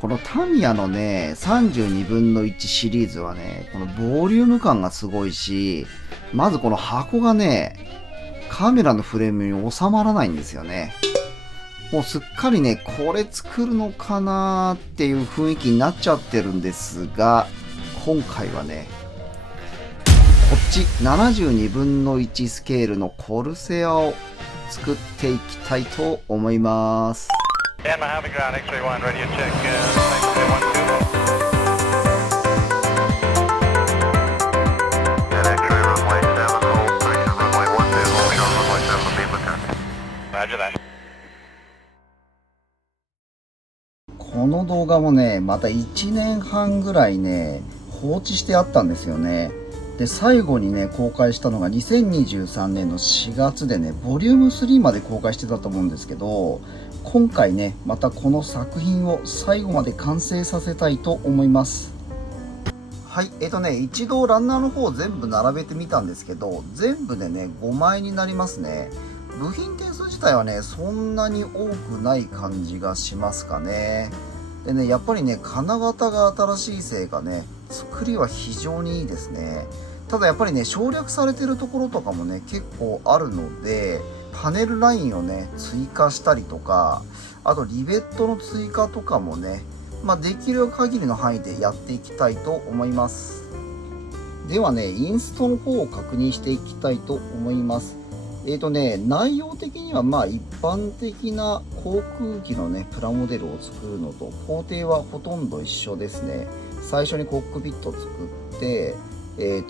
このタミヤのね、32分の1シリーズはね、このボリューム感がすごいし、まずこの箱がね、カメラのフレームに収まらないんですよね。もうすっかりね、これ作るのかなーっていう雰囲気になっちゃってるんですが、今回はね、こっち72分の1スケールのコルセアを作っていきたいと思います。この動画もね、また1年半ぐらいね、放置してあったんですよね。で、最後にね、公開したのが2023年の4月でね、ボリューム3まで公開してたと思うんですけど、今回ね、またこの作品を最後まで完成させたいと思います。はい、一度ランナーの方を全部並べてみたんですけど、全部でね、5枚になりますね。部品点数自体はね、そんなに多くない感じがしますかね。でね、やっぱりね、金型が新しいせいかね、作りは非常にいいですね。ただやっぱりね、省略されてるところとかもね、結構あるので、パネルラインをね、追加したりとか、あとリベットの追加とかもね、できる限りの範囲でやっていきたいと思います。ではね、インストの方を確認していきたいと思います。内容的には一般的な航空機のね、プラモデルを作るのと工程はほとんど一緒ですね。最初にコックピットを作って、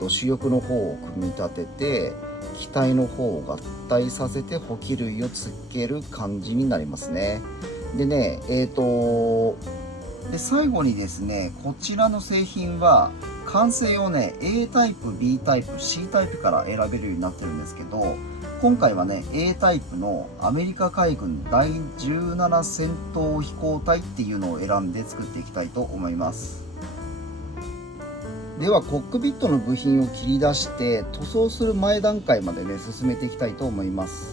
主翼の方を組み立てて、機体の方を合体させて補給類をつける感じになりますね。でね、最後にですね、こちらの製品は完成をね、A タイプ、B タイプ、C タイプから選べるようになってるんですけど、今回はね、A タイプのアメリカ海軍第17戦闘飛行隊っていうのを選んで作っていきたいと思います。では、コックピットの部品を切り出して塗装する前段階までね、進めていきたいと思います。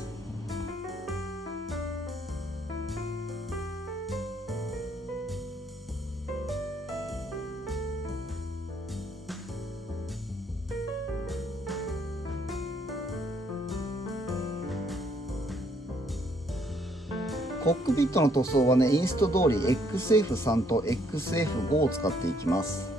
コックピットの塗装はね、インスト通り XF3 と XF5 を使っていきます。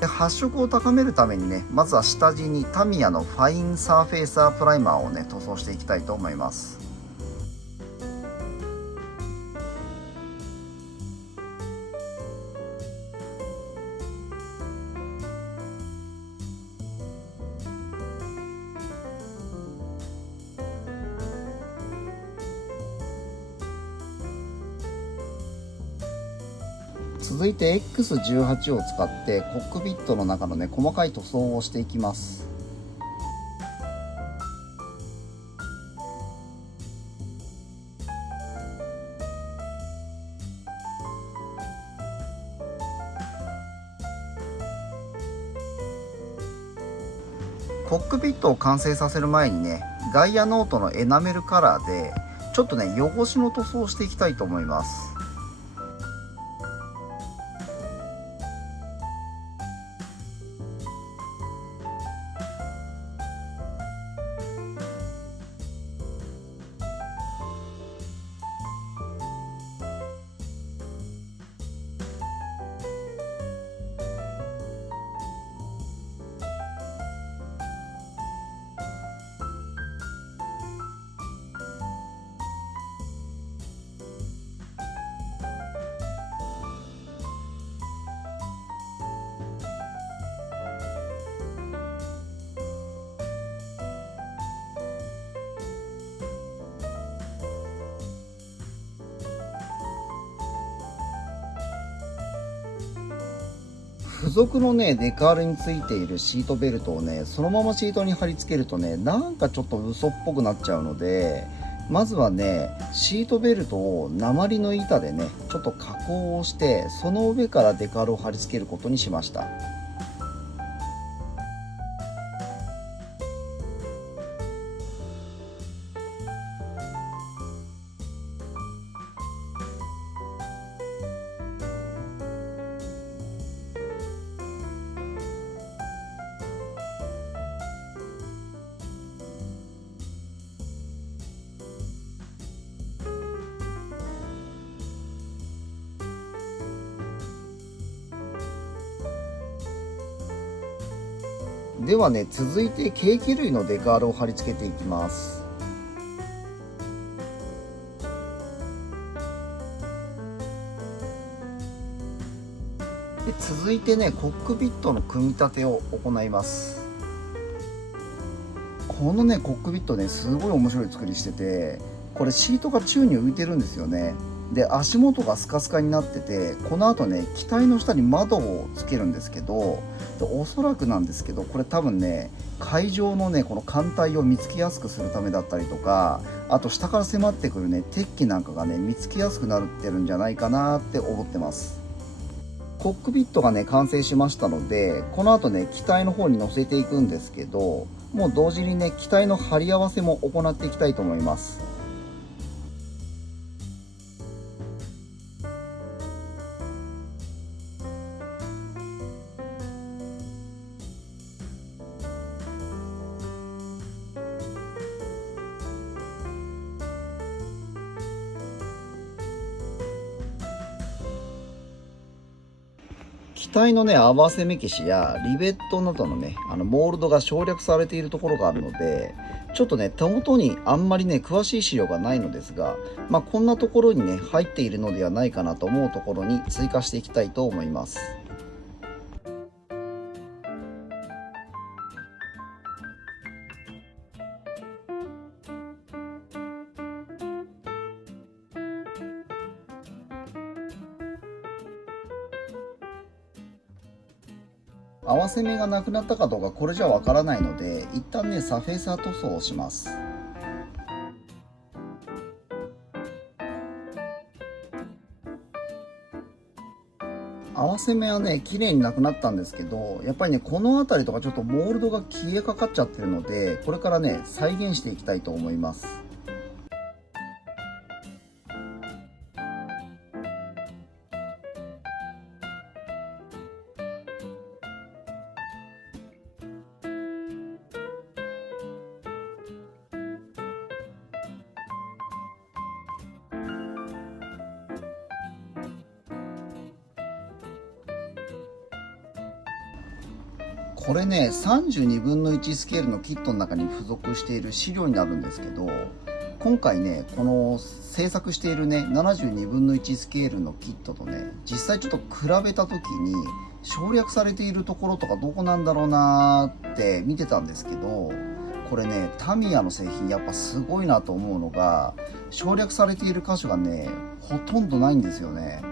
で、発色を高めるためにね、まずは下地にタミヤのファインサーフェイサープライマーをね、塗装していきたいと思います。続いて X18 を使ってコックピットの中のね、細かい塗装をしていきます。コックピットを完成させる前にね、ガイアノートのエナメルカラーでちょっとね、汚しの塗装をしていきたいと思います。付属のね、デカールについているシートベルトをね、そのままシートに貼り付けるとね、なんかちょっと嘘っぽくなっちゃうので、まずはね、シートベルトを鉛の板でね、ちょっと加工をして、その上からデカールを貼り付けることにしました。ではね、続いてケーキ類のデカールを貼り付けていきます。で続いてね、コックピットの組み立てを行います。このねコックピットね、すごい面白い作りしてて、これシートが宙に浮いてるんですよね。で足元がスカスカになってて、この後ね機体の下に窓をつけるんですけど、おそらくなんですけど、これ多分ね海上のねこの艦隊を見つけやすくするためだったりとか、あと下から迫ってくるね敵機なんかがね見つけやすくなってるんじゃないかなって思ってます。コックピットがね完成しましたので、この後ね機体の方に乗せていくんですけど、もう同時にね機体の貼り合わせも行っていきたいと思います。機体のね合わせ目消しやリベットなどのねモールドが省略されているところがあるので、ちょっとね手元にあんまりね詳しい資料がないのですが、こんなところにね入っているのではないかなと思うところに追加していきたいと思います。合わせ目がなくなったかどうかこれじゃわからないので、一旦ねサフェイサー塗装をします。合わせ目はね綺麗になくなったんですけど、やっぱりねこの辺りとかちょっとモールドが消えかかっちゃってるので、これからね再現していきたいと思います。これね32分の1スケールのキットの中に付属している資料になるんですけど、今回ねこの制作しているね72分の1スケールのキットとね実際ちょっと比べた時に省略されているところとかどこなんだろうなーって見てたんですけど、これねタミヤの製品やっぱすごいなと思うのが、省略されている箇所がねほとんどないんですよね。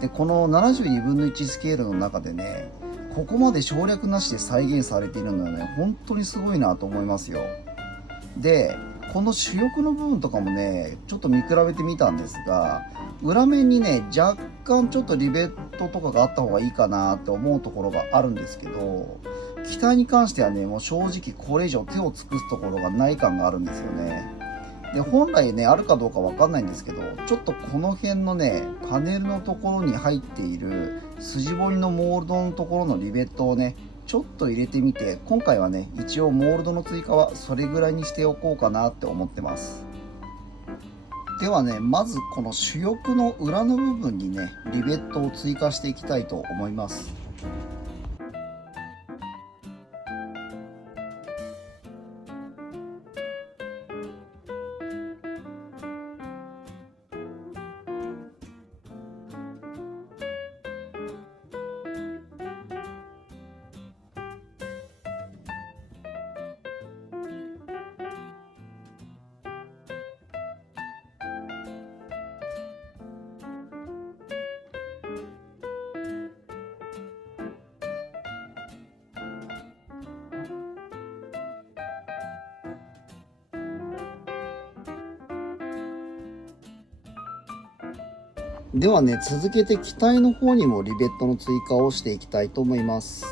でこの72分の1スケールの中でね、ここまで省略なしで再現されているのはね本当にすごいなと思いますよ。でこの主翼の部分とかもねちょっと見比べてみたんですが、裏面にね若干ちょっとリベットとかがあった方がいいかなって思うところがあるんですけど、機体に関してはねもう正直これ以上手を尽くすところがない感があるんですよね。で本来ねあるかどうかわかんないんですけど、ちょっとこの辺のねパネルのところに入っている筋彫りのモールドのところのリベットをねちょっと入れてみて、今回はね一応モールドの追加はそれぐらいにしておこうかなって思ってます。ではねまずこの主翼の裏の部分にねリベットを追加していきたいと思います。ではね続けて機体の方にもリベットの追加をしていきたいと思います。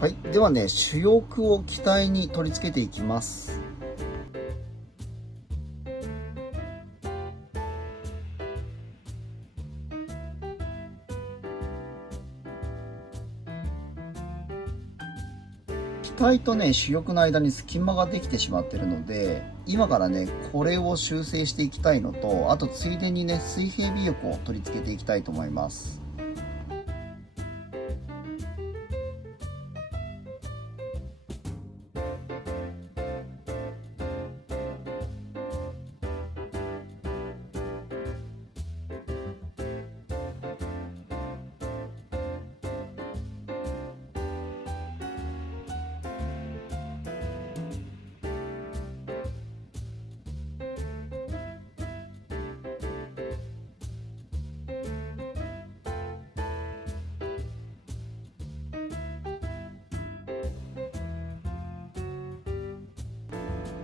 はい、ではね、主翼を機体に取り付けていきます。機体とね、主翼の間に隙間ができてしまってるので、今からね、これを修正していきたいのと、あとついでにね、水平尾翼を取り付けていきたいと思います。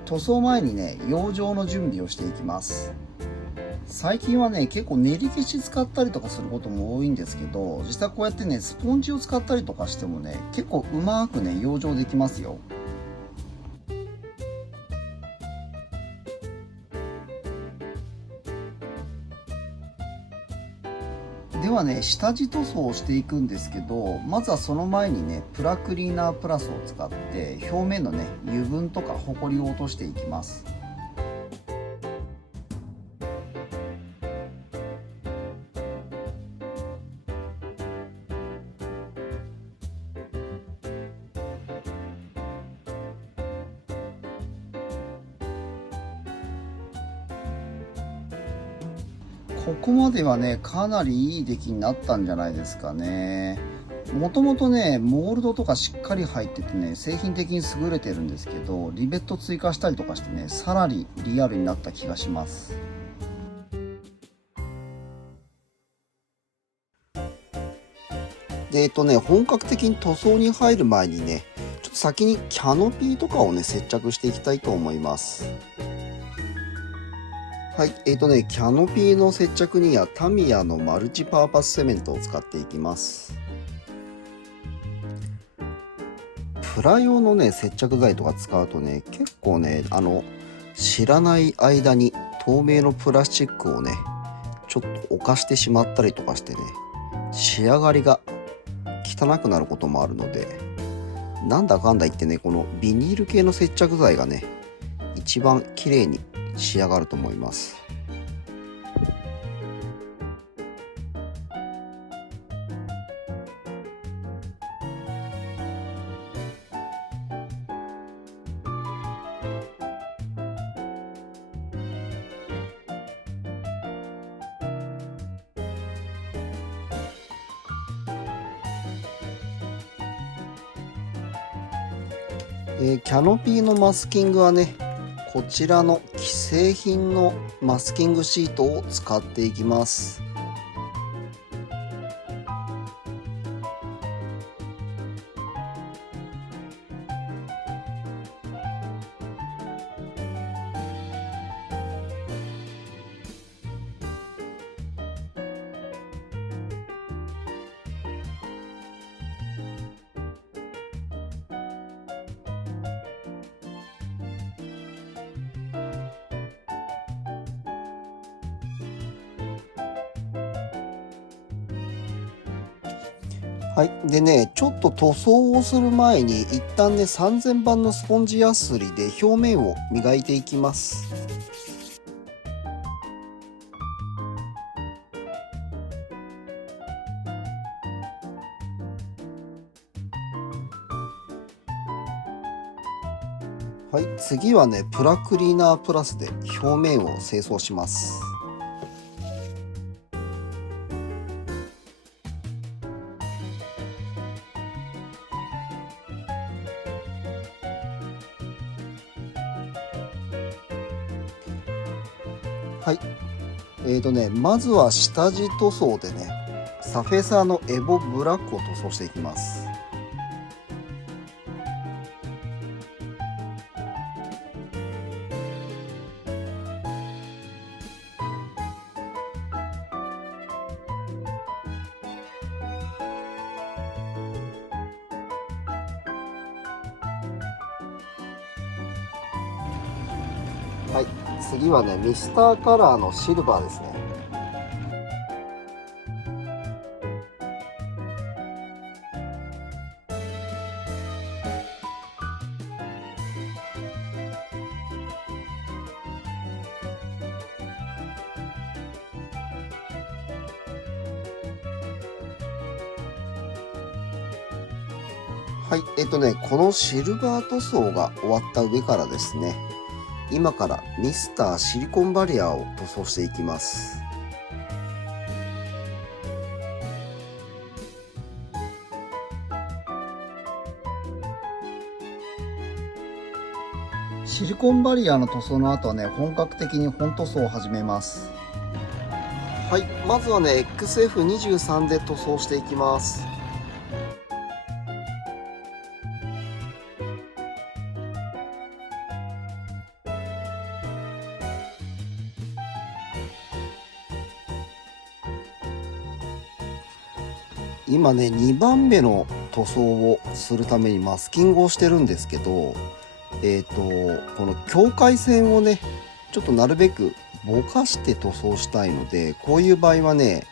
塗装前にね、養生の準備をしていきます。最近はね、結構練り消し使ったりとかすることも多いんですけど、実際こうやってね、スポンジを使ったりとかしてもね、結構うまくね、養生できますよ。ではね、下地塗装をしていくんですけど、まずはその前にね、プラクリーナープラスを使って表面のね、油分とかホコリを落としていきます。ここまではね、かなりいい出来になったんじゃないですかね。もともとね、モールドとかしっかり入っててね、製品的に優れてるんですけど、リベット追加したりとかしてね、さらにリアルになった気がします。で、本格的に塗装に入る前にね、ちょっと先にキャノピーとかをね、接着していきたいと思います。はい、キャノピーの接着にはタミヤのマルチパーパスセメントを使っていきます。プラ用のね、接着剤とか使うとね、結構ね、知らない間に透明のプラスチックをね、ちょっと侵してしまったりとかしてね、仕上がりが汚くなることもあるので、なんだかんだ言ってね、このビニール系の接着剤がね、一番綺麗に仕上がると思います。キャノピーのマスキングはね、こちらの既製品のマスキングシートを使っていきます。はい。でね、ちょっと塗装をする前に、一旦ね、3000番のスポンジヤスリで表面を磨いていきます。はい。次はね、プラクリーナープラスで表面を清掃します。はい。まずは下地塗装でね、サフェサーのエボブラックを塗装していきます。次はねミスターカラーのシルバーですね。はい、このシルバー塗装が終わった上からですね、今からミスターシリコンバリアを塗装していきます。シリコンバリアの塗装の後はね、本格的に本塗装を始めます。はい、まずはね XF23 で塗装していきます。今ね2番目の塗装をするためにマスキングをしてるんですけど、この境界線をねちょっとなるべくぼかして塗装したいので、こういう場合はね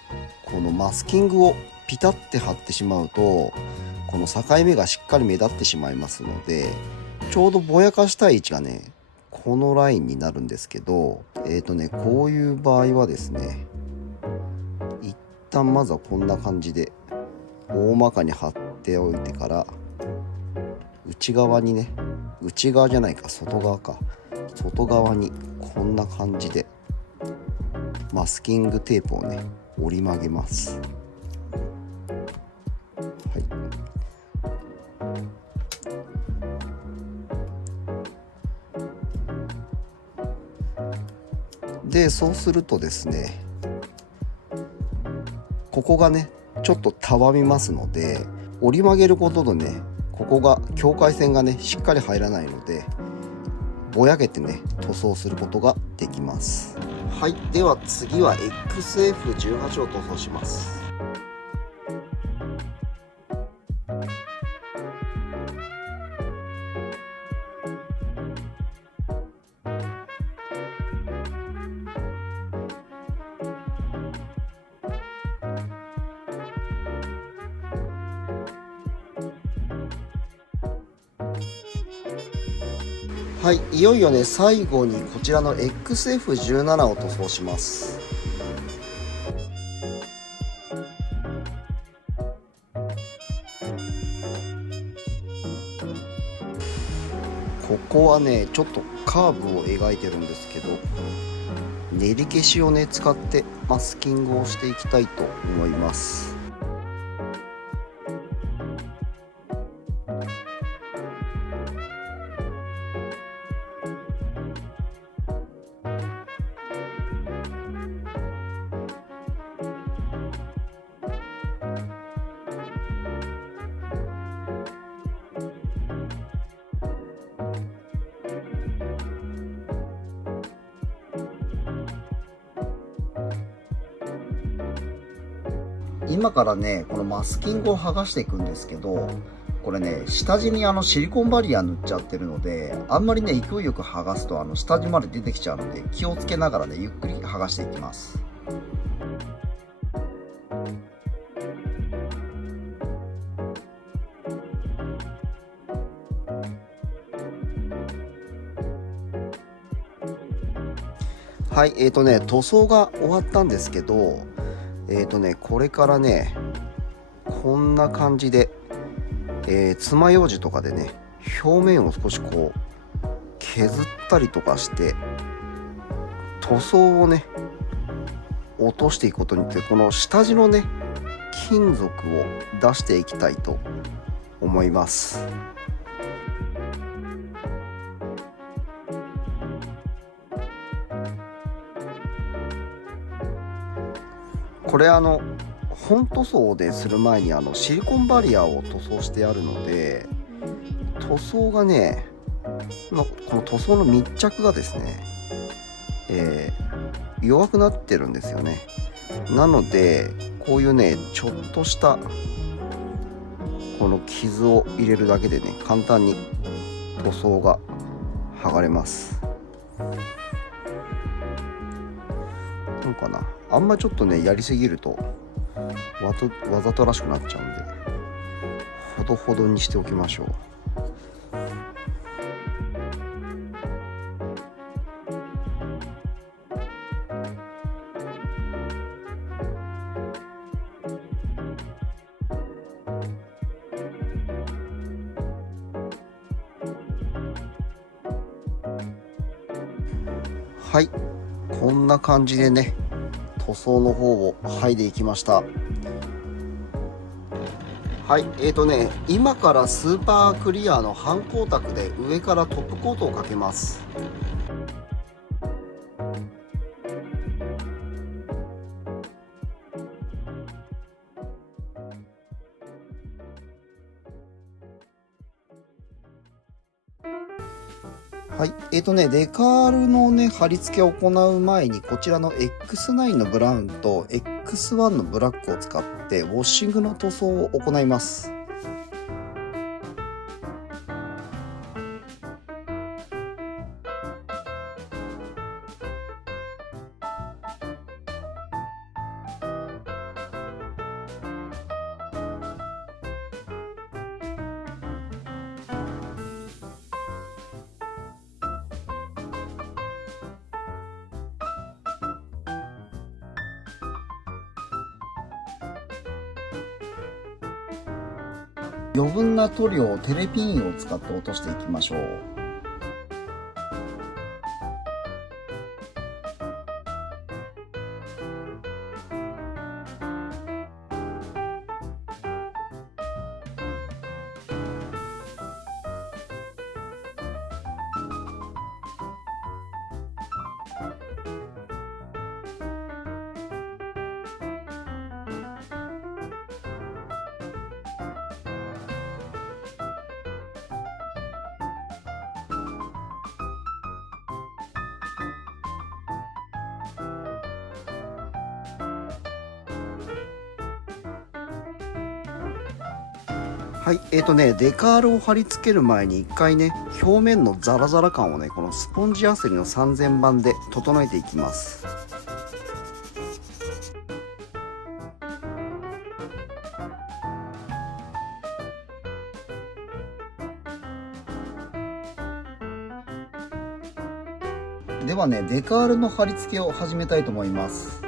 このマスキングをピタッて貼ってしまうとこの境目がしっかり目立ってしまいますので、ちょうどぼやかしたい位置がねこのラインになるんですけど、こういう場合はですね、一旦まずはこんな感じで大まかに貼っておいてから、内側にね、内側じゃないか、外側か、外側にこんな感じでマスキングテープをね折り曲げます。はい、でそうするとですね、ここがねちょっとたわみますので、折り曲げることでねここが境界線がねしっかり入らないので、ぼやけてね塗装することができます。はい、では次は XF18 を塗装します。はい、いよいよね最後にこちらの XF17 を塗装します。ここはねちょっとカーブを描いてるんですけど、練り消しをね使ってマスキングをしていきたいと思います。今からねこのマスキングを剥がしていくんですけど、これね下地にシリコンバリア塗っちゃってるので、あんまりね勢いよく剥がすと下地まで出てきちゃうので、気をつけながらねゆっくり剥がしていきます。はい、塗装が終わったんですけど、これからねこんな感じで、爪楊枝とかでね表面を少しこう削ったりとかして塗装をね落としていくことによって、この下地のね金属を出していきたいと思います。これ本塗装でする前にシリコンバリアを塗装してあるので、塗装がね、この塗装の密着がですね、弱くなってるんですよね。なのでこういうねちょっとしたこの傷を入れるだけでね簡単に塗装が剥がれます。のかな。あんまちょっとねやりすぎるとわざとらしくなっちゃうんで、ほどほどにしておきましょう。はい、こんな感じでね塗装の方を剥いでいきました。はい、今からスーパークリアの半光沢で上からトップコートをかけます。はい、デカールのね貼り付けを行う前に、こちらの X9 のブラウンと X1 のブラックを使ってウォッシングの塗装を行います。余分な塗料をテレピンを使って落としていきましょう。はい、デカールを貼り付ける前に一回ね、表面のザラザラ感をね、このスポンジヤスリの3000番で整えていきます。ではね、デカールの貼り付けを始めたいと思います。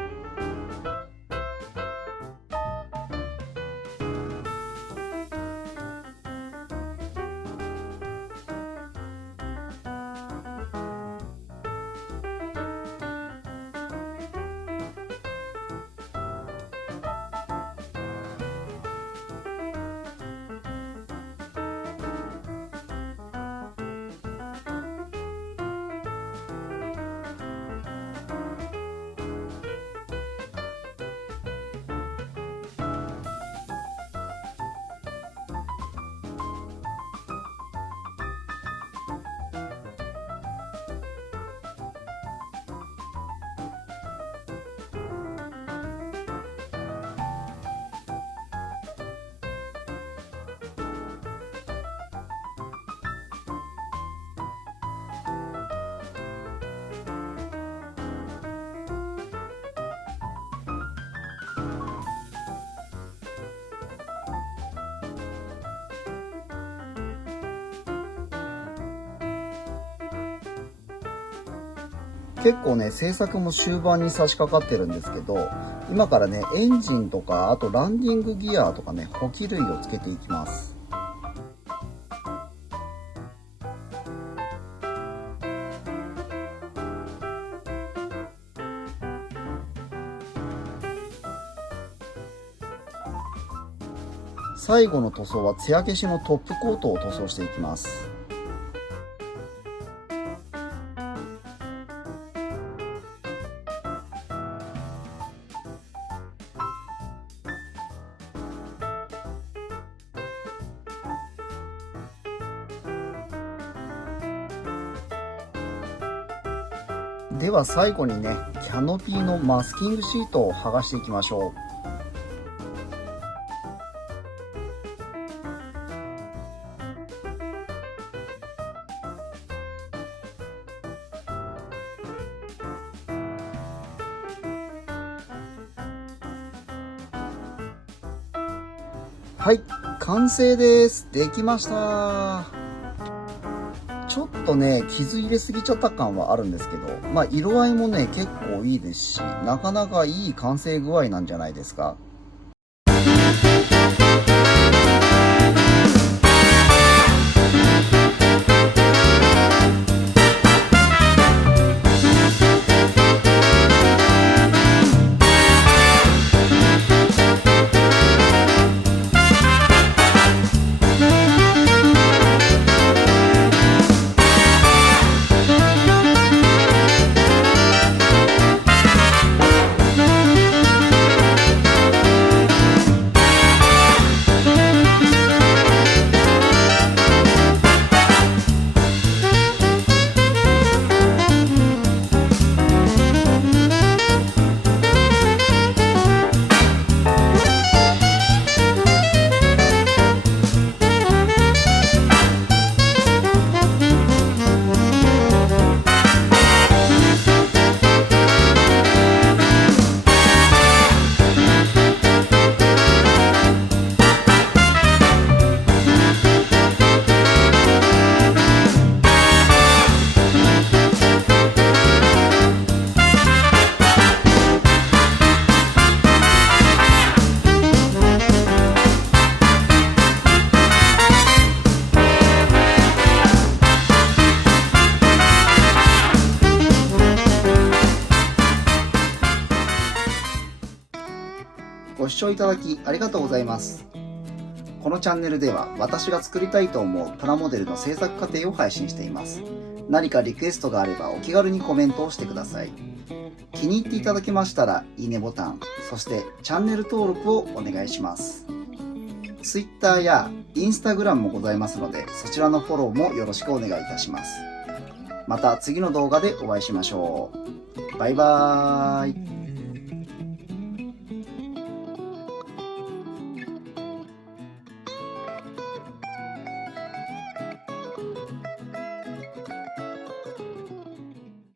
結構ね制作も終盤に差し掛かってるんですけど、今からねエンジンとか、あとランディングギアとかね補給類をつけていきます。最後の塗装は艶消しのトップコートを塗装していきます。では最後にねキャノピーのマスキングシートを剥がしていきましょう。はい、完成です。できました。ちょっとね、傷入れすぎちゃった感はあるんですけど、まあ色合いもね、結構いいですし、なかなかいい完成具合なんじゃないですか。ご視聴いただきありがとうございます。このチャンネルでは私が作りたいと思うプラモデルの制作過程を配信しています。何かリクエストがあればお気軽にコメントをしてください。気に入っていただけましたらいいねボタン、そしてチャンネル登録をお願いします。Twitter や Instagram もございますので、そちらのフォローもよろしくお願いいたします。また次の動画でお会いしましょう。バイバーイ。